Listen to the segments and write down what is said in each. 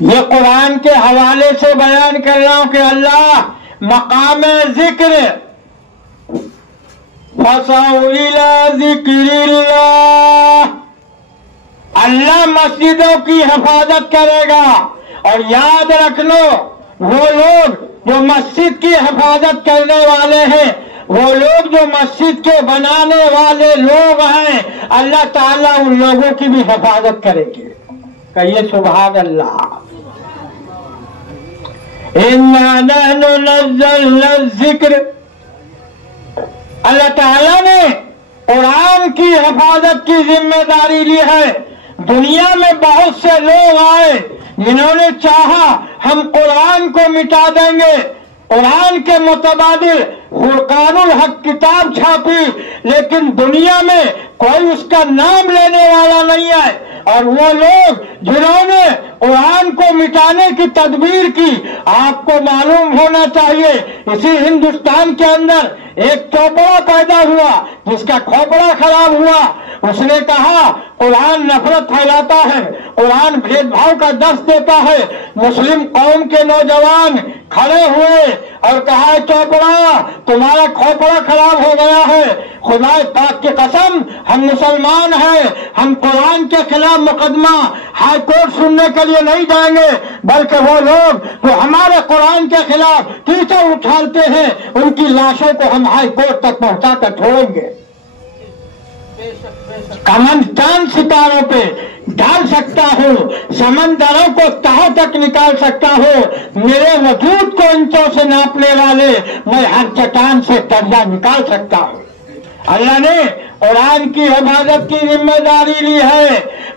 یہ قرآن کے حوالے سے بیان کر رہا ہوں کہ اللہ مقام ذکر فَصَوْا إِلَىٰ ذِكْرِ اللَّهِ، اللہ مسجدوں کی حفاظت کرے گا. اور یاد رکھ لو وہ لوگ جو مسجد کی حفاظت کرنے والے ہیں، وہ لوگ جو مسجد کے بنانے والے لوگ ہیں، اللہ تعالیٰ ان لوگوں کی بھی حفاظت کرے گی. کہیے سبحان اللہ. اِنَّا نَحْنُ نَزَّلْنَا الذِّكْرَ، اللہ تعالیٰ نے قرآن کی حفاظت کی ذمہ داری لی ہے. دنیا میں بہت سے لوگ آئے جنہوں نے چاہا ہم قرآن کو مٹا دیں گے، قرآن کے متبادل فرقان الحق کتاب چھاپی، لیکن دنیا میں کوئی اس کا نام لینے والا نہیں ہے. اور وہ لوگ جنہوں نے قرآن کو مٹانے کی تدبیر کی، آپ کو معلوم ہونا چاہیے اسی ہندوستان کے اندر ایک چوپڑا پیدا ہوا جس کا کھوپڑا خراب ہوا. اس نے کہا قرآن نفرت پھیلاتا ہے، قرآن بھید بھاؤ کا درس دیتا ہے. مسلم قوم کے نوجوان کھڑے ہوئے اور کہا چوپڑا تمہارا کھوپڑا خراب ہو گیا ہے، خدا پاک کی قسم ہم مسلمان ہیں، ہم قرآن کے خلاف مقدمہ ہائی کورٹ سننے کے لیے نہیں جائیں گے، بلکہ وہ لوگ جو ہمارے قرآن کے خلاف کیچڑ اچھالتے ہیں ان کی لاشوں کو ہم ہائی کورٹ تک پہنچا کر چھوڑیں گے. کمند چاند ستاروں پہ ڈال سکتا ہوں، سمندروں کو تہوں تک نکال سکتا ہوں، میرے وجود کو انچوں سے ناپنے والے میں ہر چٹان سے درجہ نکال سکتا ہوں. اللہ نے قرآن کی حفاظت کی ذمہ داری لی ہے،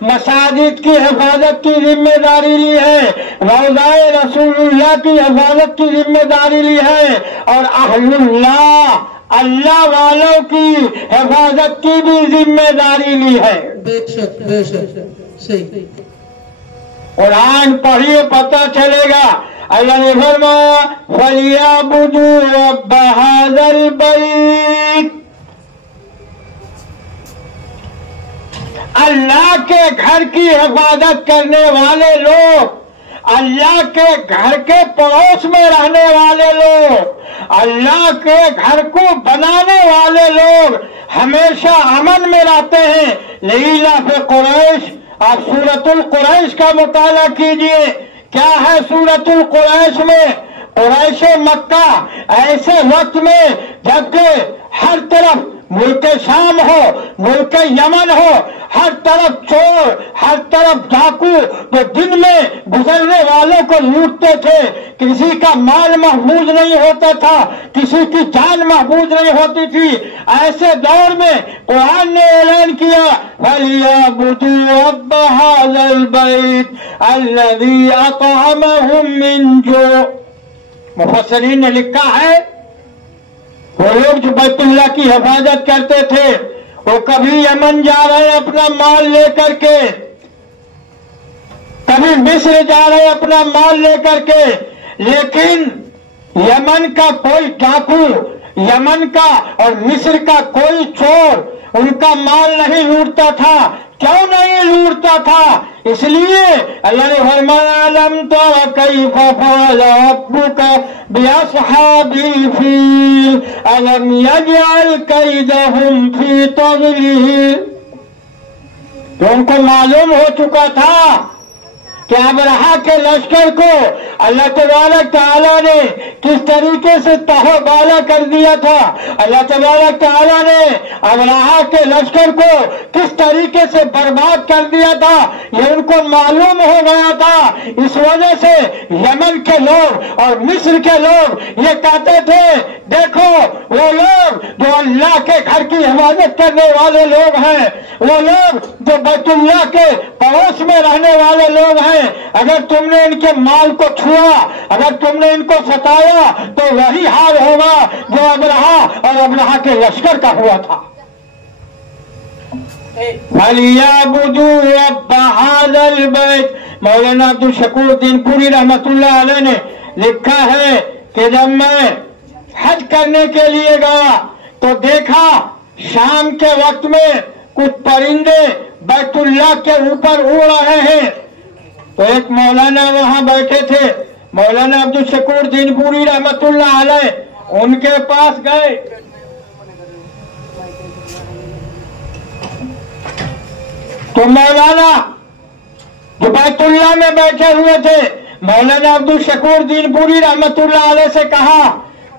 مساجد کی حفاظت کی ذمہ داری لی ہے، روضہ رسول اللہ کی حفاظت کی ذمہ داری لی ہے، اور اہل اللہ اللہ والوں کی حفاظت کی بھی ذمہ داری لی ہے. بے شک بے شک صحیح. قرآن پڑھیے پتہ چلے گا. اللہ نے فرمایا فَلْيَعْبُدُوا رَبَّ هَٰذَا الْبَيْتِ، اللہ کے گھر کی حفاظت کرنے والے لوگ، اللہ کے گھر کے پڑوس میں رہنے والے لوگ، اللہ کے گھر کو بنانے والے لوگ ہمیشہ امن میں رہتے ہیں. لإِيلَافِ قریش، آپ سورۃ القریش کا مطالعہ کیجئے. کیا ہے سورۃ القریش میں؟ قریش مکہ ایسے وقت میں جبکہ ہر طرف ملک شام ہو، ملک یمن ہو، ہر طرف چور، ہر طرف ڈاکو، جو دن میں گزرنے والوں کو لوٹتے تھے، کسی کا مال محفوظ نہیں ہوتا تھا، کسی کی جان محفوظ نہیں ہوتی تھی. ایسے دور میں قرآن نے اعلان کیا فَلْيَعْبُدُوا رَبَّ هَٰذَا الْبَيْتِ الَّذِي أَطْعَمَهُم مِّن جُوعٍ. مفسرین نے لکھا ہے وہ لوگ جو بیت اللہ کی حفاظت کرتے تھے وہ کبھی یمن جا رہے اپنا مال لے کر کے، کبھی مصر جا رہے اپنا مال لے کر کے، لیکن یمن کا کوئی ڈاکو، یمن کا اور مصر کا کوئی چور ان کا مال نہیں لوٹتا تھا. کیوں نہیں لوٹتا تھا؟ اس لیے اللہ نے فرمایا لم تر کیف فعل ربک باصحاب الفیل الم یجعل کیدہم فی تضلیل. تو ان کو معلوم ہو چکا تھا کہ ابرہہ کے لشکر کو اللہ تبارک تعالیٰ نے کس طریقے سے تہو بالا کر دیا تھا، اللہ تبارک تعالیٰ نے ابرہہ کے لشکر کو کس طریقے سے برباد کر دیا تھا، یہ ان کو معلوم ہو گیا تھا. اس وجہ سے یمن کے لوگ اور مصر کے لوگ یہ کہتے تھے دیکھو وہ لوگ جو اللہ کے گھر کی حفاظت کرنے والے لوگ ہیں، وہ لوگ جو بیت اللہ کے پڑوس میں رہنے والے لوگ ہیں، اگر تم نے ان کے مال کو چھوا، اگر تم نے ان کو ستایا تو وہی حال ہوگا جو ابرہہ اور ابرہہ کے لشکر کا ہوا تھا. فَلْيَعْبُدُوا رَبَّ هَٰذَا الْبَيْتِ. مولانا عبدالشکور الدین پوری رحمت اللہ علیہ نے لکھا ہے کہ جب میں حج کرنے کے لیے گیا تو دیکھا شام کے وقت میں کچھ پرندے بیت اللہ کے اوپر اڑ رہے ہیں. تو ایک مولانا وہاں بیٹھے تھے، مولانا عبدالشکور دین پوری رحمت اللہ علیہ، ان کے پاس گئے، تو مولانا جو بیت اللہ میں بیٹھے ہوئے تھے، مولانا عبدالشکور دین پوری رحمت اللہ علیہ سے کہا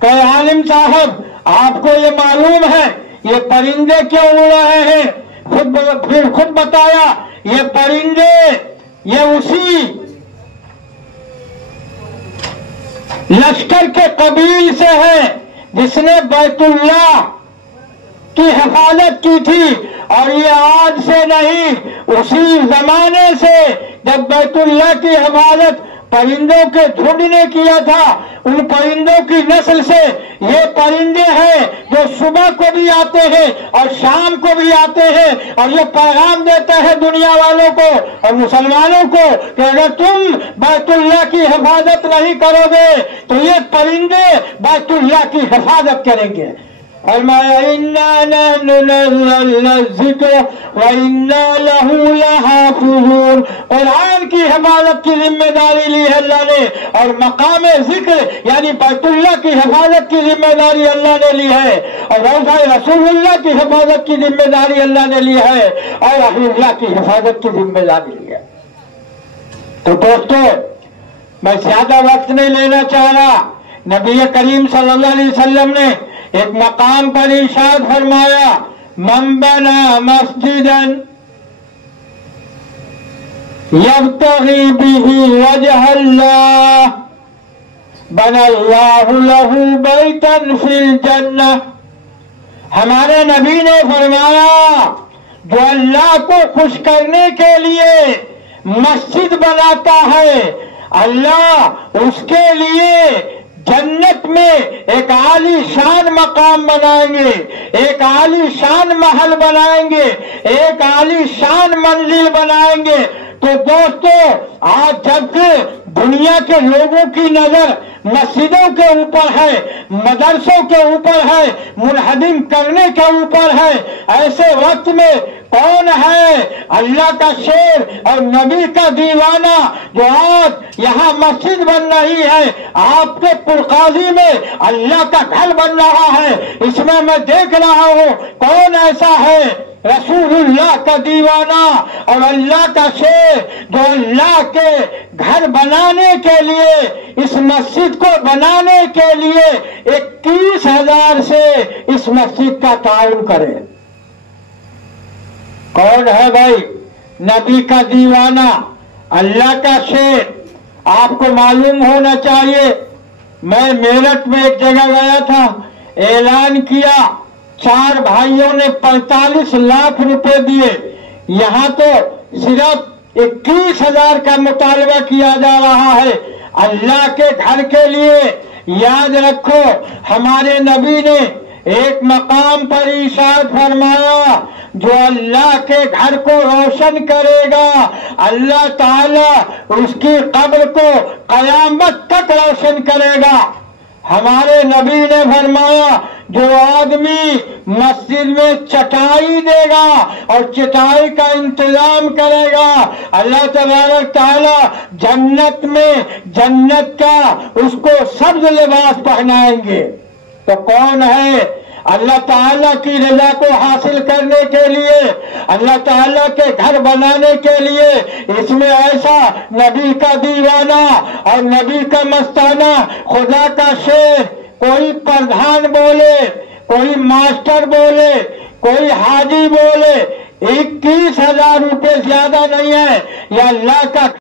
کہ عالم صاحب آپ کو یہ معلوم ہے یہ پرندے کیوں اڑ رہے ہیں؟ پھر خود بتایا یہ پرندے یہ اسی لشکر کے قبیل سے ہے جس نے بیت اللہ کی حفاظت کی تھی، اور یہ آج سے نہیں، اسی زمانے سے جب بیت اللہ کی حفاظت پرندوں کے جھنڈ نے کیا تھا، ان پرندوں کی نسل سے یہ پرندے ہیں جو صبح کو بھی آتے ہیں اور شام کو بھی آتے ہیں، اور یہ پیغام دیتے ہیں دنیا والوں کو اور مسلمانوں کو کہ اگر تم بیت اللہ کی حفاظت نہیں کرو گے تو یہ پرندے بیت اللہ کی حفاظت کریں گے۔ فرمایا اِنَّا نَحْنُ نَزَّلْنَا الذِّكْرَ وَإِنَّا لَهُ لَحَافِظُونَ، قرآن کی حفاظت کی ذمہ داری لی ہے اللہ نے، اور مقام ذکر یعنی بیت اللہ کی حفاظت کی ذمہ داری اللہ نے لی ہے، اور روضہ رسول اللہ کی حفاظت کی ذمہ داری اللہ نے لی ہے، اور اہل اللہ کی حفاظت کی ذمہ داری لی ہے۔ تو دوستو، میں زیادہ وقت نہیں لینا چاہ رہا، نبی کریم صلی اللہ علیہ وسلم نے ایک مقام پر ارشاد فرمایا، من بنا مسجدا یبتغی بہ وجہ اللہ بنا اللہ لہ بیتا فی الجنہ۔ ہمارے نبی نے فرمایا جو اللہ کو خوش کرنے کے لیے مسجد بناتا ہے، اللہ اس کے لیے جنت میں ایک عالی شان مقام بنائیں گے، ایک عالی شان محل بنائیں گے، ایک عالی شان منزل بنائیں گے۔ تو دوستو، آج جب دنیا کے لوگوں کی نظر مسجدوں کے اوپر ہے، مدرسوں کے اوپر ہے، منہدم کرنے کے اوپر ہے، ایسے وقت میں کون ہے اللہ کا شیر اور نبی کا دیوانہ جو آج یہاں مسجد بن رہی ہے، آپ کے پرقاضی میں اللہ کا گھر بن رہا ہے، اس میں دیکھ رہا ہوں کون ایسا ہے رسول اللہ کا دیوانہ اور اللہ کا شیر جو اللہ کے گھر بنانے کے لیے، اس مسجد کو بنانے کے لیے 21,000 سے اس مسجد کا تعاون کرے۔ کون ہے بھائی؟ نبی کا دیوانہ، اللہ کا شیر۔ آپ کو معلوم ہونا چاہیے، میں میرٹھ میں ایک جگہ گیا تھا، اعلان کیا 4 بھائیوں نے 45 لاکھ روپے دیے، یہاں تو صرف 21,000 کا مطالبہ کیا جا رہا ہے اللہ کے گھر کے لیے۔ یاد رکھو، ہمارے نبی نے ایک مقام پر ارشاد فرمایا جو اللہ کے گھر کو روشن کرے گا اللہ تعالیٰ اس کی قبر کو قیامت تک روشن کرے گا۔ ہمارے نبی نے فرمایا جو آدمی مسجد میں چٹائی دے گا اور چٹائی کا انتظام کرے گا، اللہ تبارک تعالیٰ جنت میں جنت کا اس کو سبز لباس پہنائیں گے۔ تو کون ہے؟ اللہ تعالیٰ کی رضا کو حاصل کرنے کے لیے، اللہ تعالیٰ کے گھر بنانے کے لیے، اس میں ایسا نبی کا دیوانہ اور نبی کا مستانہ، خدا کا شیر، کوئی پردھان بولے، کوئی ماسٹر بولے، کوئی حاجی بولے، 21,000 روپے زیادہ نہیں ہے، یہ اللہ کا